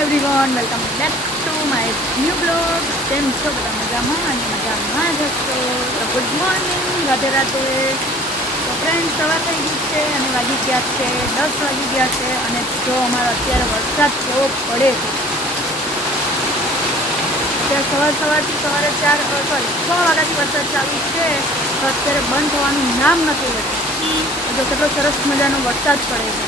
Everyone, welcome back to my new blog. કેમ છો બધા? મજામાં અને મજામાં જ હશો. તો ગુડ મોર્નિંગ, રાધે રાધે. તો ફ્રેન્ડ, સવાર થઈ ગઈ છે અને વાગી ગયા છે 10 વાગી ગયા છે. અને જો અમારો અત્યારે વરસાદ કેવો પડે છે. અત્યારે સવારથી સવારે 6 વાગ્યાથી વરસાદ ચાલુ છે. તો અત્યારે બંધ થવાનું નામ નથી લેતું. જો કેટલો સરસ મજાનો વરસાદ પડે છે.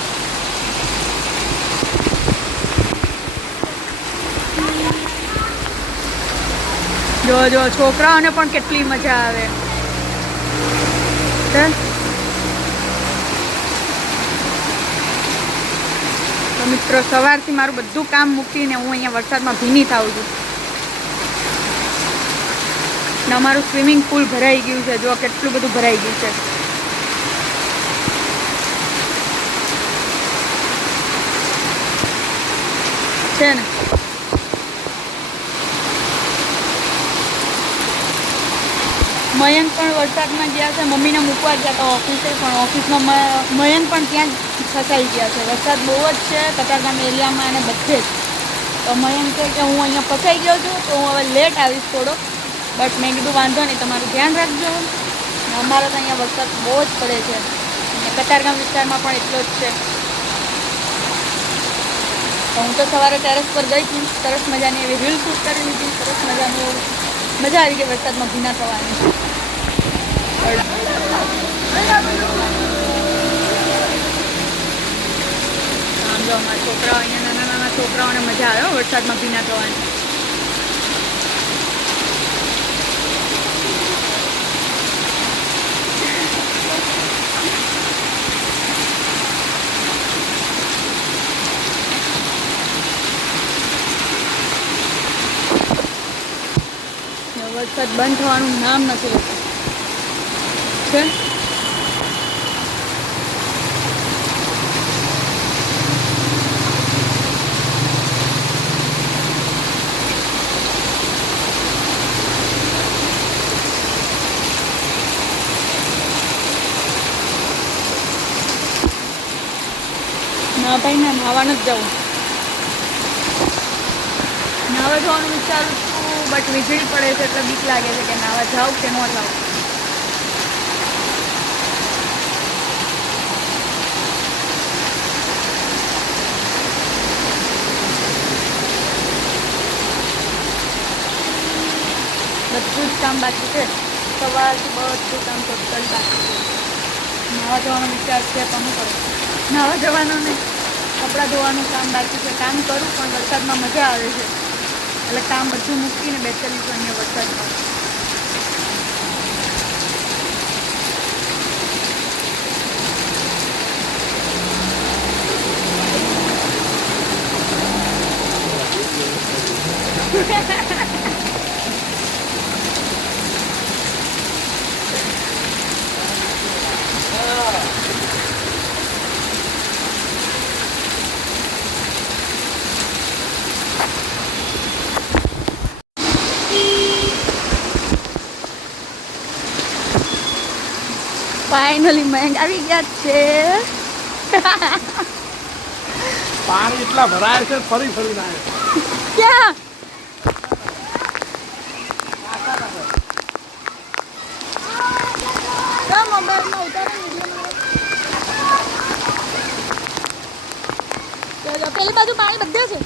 જો છોકરાઓને પણ કેટલી મજા આવે. તો મિત્રો, સવારથી મારું બધું કામ મૂકીને હું અહીંયા વરસાદમાં ભીની થાઉં છું. ને અમારું સ્વિમિંગ પુલ ભરાઈ ગયું છે. જો કેટલું બધું ભરાઈ ગયું છે ને. મયંક પણ વરસાદમાં ગયા છે. મમ્મીને મૂકવા ગયા હતા ઓફિસે, પણ ઓફિસમાં મયંક પણ ત્યાં જ ફસાઈ ગયા છે. વરસાદ બહુ જ છે કતારગામ એરિયામાં અને બધે જ. તો મયંક કહે કે હું અહીંયા ફસાઈ ગયો છું, તો હું હવે લેટ આવીશ થોડો. બટ મેં કીધું વાંધો નહીં, તમારું ધ્યાન રાખજો. અમારે તો અહીંયા વરસાદ બહુ જ પડે છે અને કતારગામ વિસ્તારમાં પણ એટલો જ છે. તો હું તો સવારે ટેરેસ પર ગઈ હતી, સરસ મજાની એવી રીલ શૂટ કરી લીધી. સરસ મજાનું મજા આવી ગઈ વરસાદમાં ભીના થવાની. આમ જો અમારા છોકરાઓ, અહીંયા નાના છોકરાઓને મજા આવે વરસાદમાં ભીના થવાની. વરસાદ બંધ થવાનું નામ નથી લેતું છે. ના ભાઈ, ના નાવાનું જ જવું. નાવા જવાનું વિચારું છું, બટ વીજળી પડે છે એટલે બીક લાગે છે કે નાવા જાઉં કે ન જાઉં. બધું જ કામ બાકી છે. સવારથી બધું કામ ટોટલ બાકી છે. નાવા જવાનો વિચાર છે પણ હું કરું? નાવા જવાનો નહીં, કપડાં ધોવાનું કામ બાકી છે. કામ કરું પણ વરસાદમાં મજા આવે છે એટલે કામ બધું મૂકીને બેસેલી છું અહીંયા વરસાદમાં. ફાઇનલી મયંક આવી ગયા છે. પાણી એટલા ભરાય છે, ફરી આવે. ક્યાં? મોબાઈલમાં ઉતારે પેલી બાજુ પાણી બધે છે.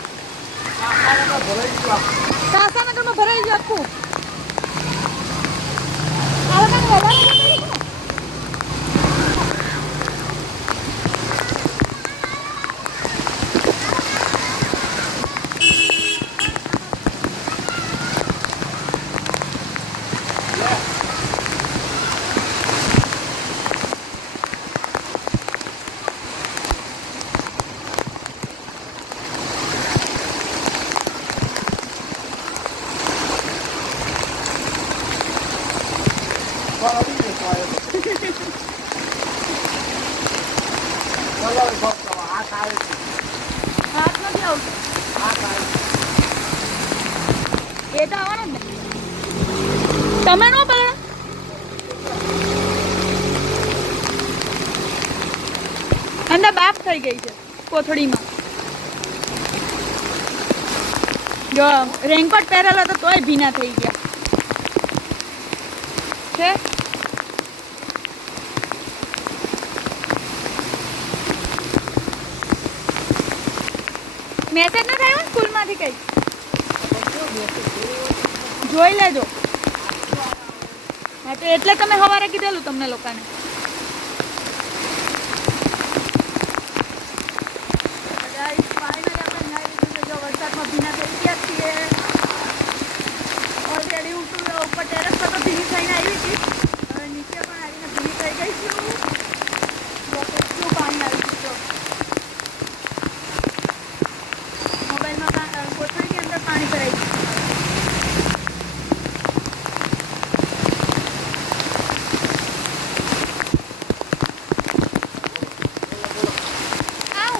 કાસાનગરમાં ભરાઈ ગયું આખું. હાથ નથી આવતો. એ તો આવવાનો જ ને. તમે નો પકડો. અંદર બાફ થઈ ગઈ છે કોથળીમાં. જો રેનકોટ પહેરેલો તો તોય ભીના થઈ ગયા છે. મેસેજ ન થયો સ્કૂલમાંથી કઈ જોઈ લેજો. હા તો એટલે તમે સવારે કીધેલું તમને લોકોને. વરસાદમાં ભીના થઈ ગયા છીએ. ઓલરેડી હું ઉપર ટેરેસ પર તો ભીની થઈને આવી હતી. હવે નીચે પણ આવીને ભીની થઈ ગઈ છું. કેટલું પાણી આવી ગયું. મોબાઈલમાં કોથળીની અંદર પાણી ભરાઈ ગયું.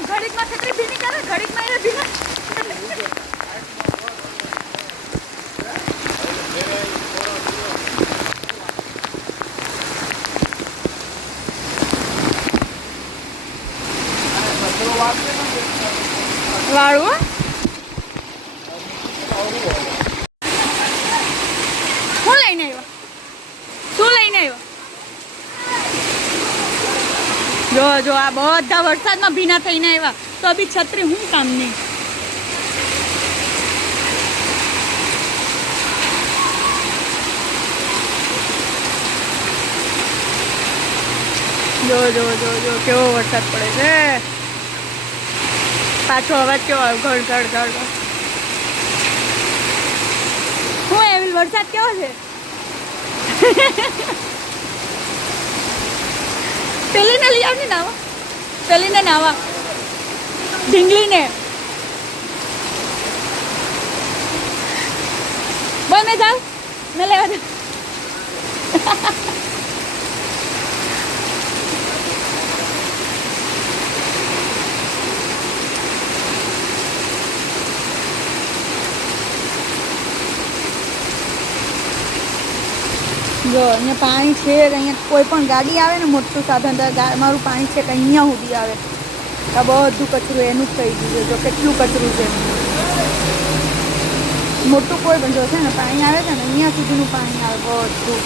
ઘડીકમાં છત્રી ભીની કરે, ઘડીકમાં એને ભીના. વાળું શું લઈને આવ્યો? શું લઈને આવ્યો? જો આ બધા વરસાદમાં ભીના થઈને આવ્યા તો બી છત્રી હું કામની. જો કેવો વરસાદ પડે છે. પાછો અવાજ કેવો આવ્યો? ઘડ. હું એવી વરસાદ કેવો છે? પેલીને લઈ આવ ને નાવા. પેલીને નાવા ઢીંગલીને બોલ મેં જાઉં મેં લેવા દે. જો અહીંયા પાણી છે. અહીંયા કોઈ પણ ગાડી આવે ને મોટું સાધન મારું પાણી છે કે અહીંયા સુધી આવે. આ બધું કચરું એનું જ થઈ ગયું છે. જો કેટલું કચરું છે. મોટું કોઈ પણ જો છે ને પાણી આવે છે ને અહીંયા સુધીનું પાણી આવે બધું.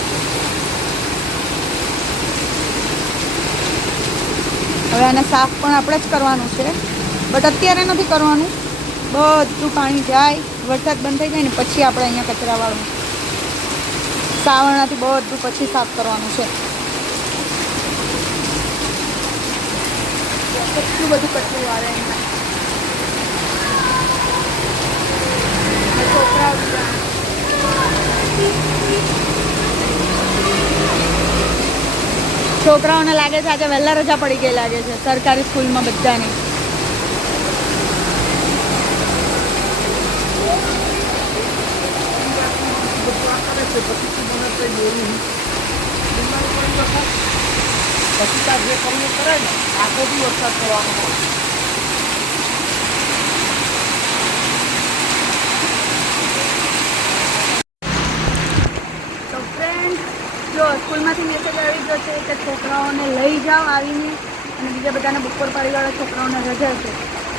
હવે આને સાફ પણ આપણે જ કરવાનું છે બટ અત્યારે નથી કરવાનું. બધું પાણી જાય વરસાદ બંધ થઈ જાય ને પછી આપણે અહીંયા કચરાવાળું સાવરણાથી બધું પછી સાફ કરવાનું છે. કેટલું બધું કચરું આવે એમાં. છોકરાઓને લાગે છે આજે વહેલા રજા પડી ગઈ લાગે છે સરકારી સ્કૂલમાં બધાની. પછી તાર જે કરવું કરે ને આખો બી વરસાદ પડવાનો હોય. તો ફ્રેન્ડ જો સ્કૂલમાંથી મેસેજ આવી ગયો છે કે છોકરાઓને લઈ જાઓ આવીને અને બીજા બધાને બપોર પાડીવાળા છોકરાઓને રજા છે.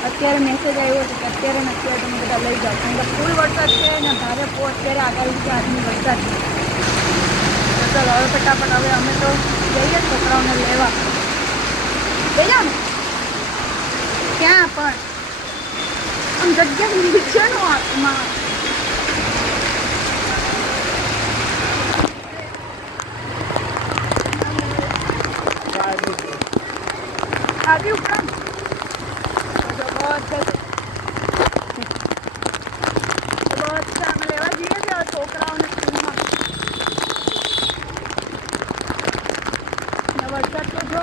અત્યારે મેસેજ આવ્યો છે કે અત્યારે ને અત્યારે તમે બધા લઈ જાઓ કારણ કે ફૂલ વરસાદ છે ને ભારે અત્યારે આગાહી છે આજની વરસાદ છે. ચાલો હવે ફટાફટ હવે અમે તો જઈએ છોકરાઓને લેવા. લઈ જાઓ ને ક્યાં પણ આમ જગ્યા નીચે નો હાથમાં. આવી ઉપરાંત અમે લેવા જઈએ છીએ છોકરાઓને સ્કૂલમાં. વરસાદ તો જો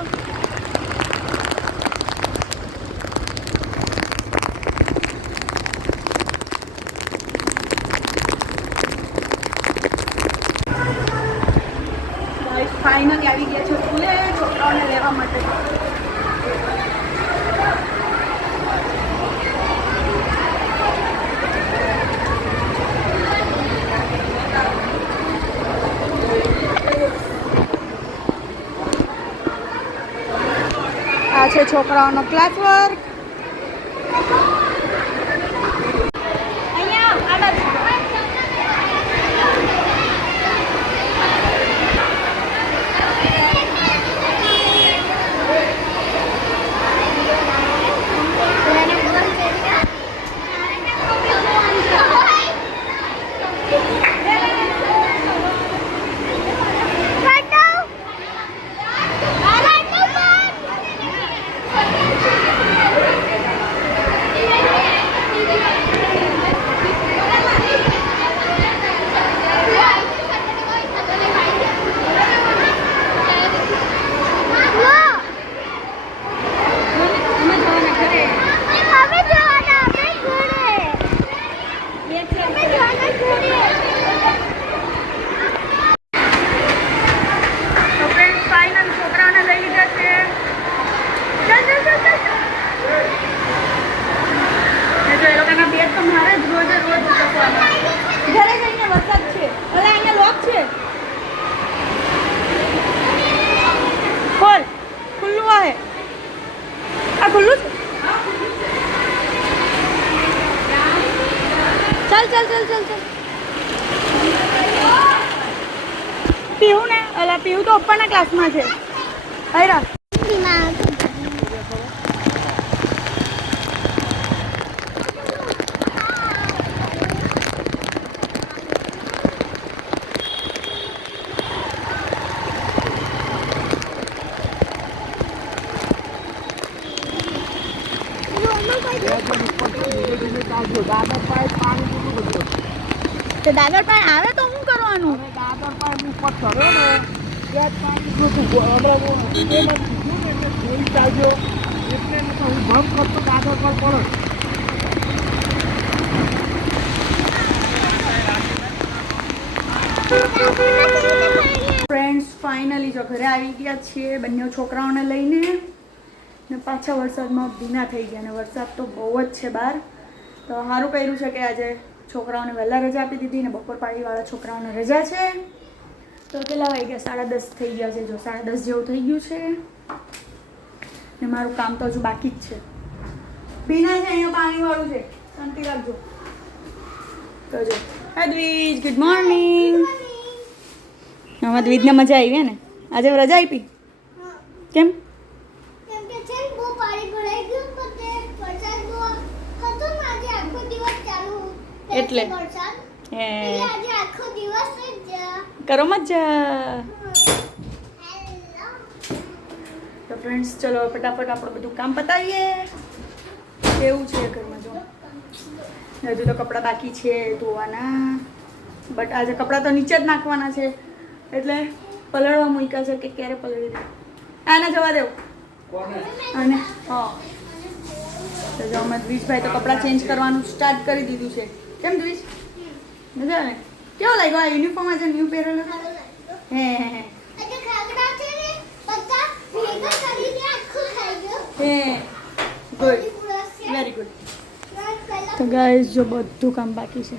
ફાઇનલી આવી ગયા છે સ્કૂલે છોકરાઓને લેવા માટે. આ છે છોકરાઓનો ક્લાસ વર્ક. અહીંયા चल चल चल चल चल पीहू ने अला पीहू तो ઉપરના ક્લાસમાં છે આયરા દાદર પાસે પાણી કેટલું બધું તો દાદર પાસે આવે તો શું કરવાનું અને દાદર પાસે ઉપર ચડ્યો ને ત્યાં જ પાણી જોતું હમણાં એમાં કીધું ને એટલે જોઈ ચાલજો એટલે ને તો હું ભમ કરતો દાદર પર પડો ફ્રેન્ડ્સ ફાઇનલી જો ઘરે આવી ગયા છીએ બંને છોકરાઓને લઈને ને પાછા વરસાદમાં ભીના થઈ ગયા ને વરસાદ તો બહુ જ છે બહાર તો સારું કર્યું છે કે આજે છોકરાઓને વહેલા રજા આપી દીધી ને બપોર પાળીવાળા છોકરાઓને રજા છે તો કેટલા વાગ્યા 10:30 થઈ ગયા છે જો 10:30 જેવું થઈ ગયું છે ને મારું કામ તો હજુ બાકી જ છે ભીના છે અહીંયા પાણીવાળું છે શાંતિ રાખજો તો જો અદ્વિજ ગુડ મોર્નિંગ અદ્વિજને મજા આવી ને આજે રજા આપી કેમ એટલે કરો મજા તો ફ્રેન્ડ્સ ચલો ફટાફટ આપણું બધું કામ પતાવીએ કેવું છે ઘરમાં જો હજુ તો કપડાં બાકી છે ધોવાના બટ આજે કપડાં તો નીચે જ નાખવાના છે એટલે પલળવા મૂક્યા છે કે ક્યારે પલળી દે આને જવા દેવું અને હા તો જો અમે દ્વિજભાઈ તો કપડાં ચેન્જ કરવાનું સ્ટાર્ટ કરી દીધું છે કેમ દ્વિજ મજા આવે કેવો લાગ્યો આ યુનિફોર્મ આજે ન્યૂ પહેરેલો હે ગુડ વેરી ગુડ તો ગાઈઝ જો બધું કામ બાકી છે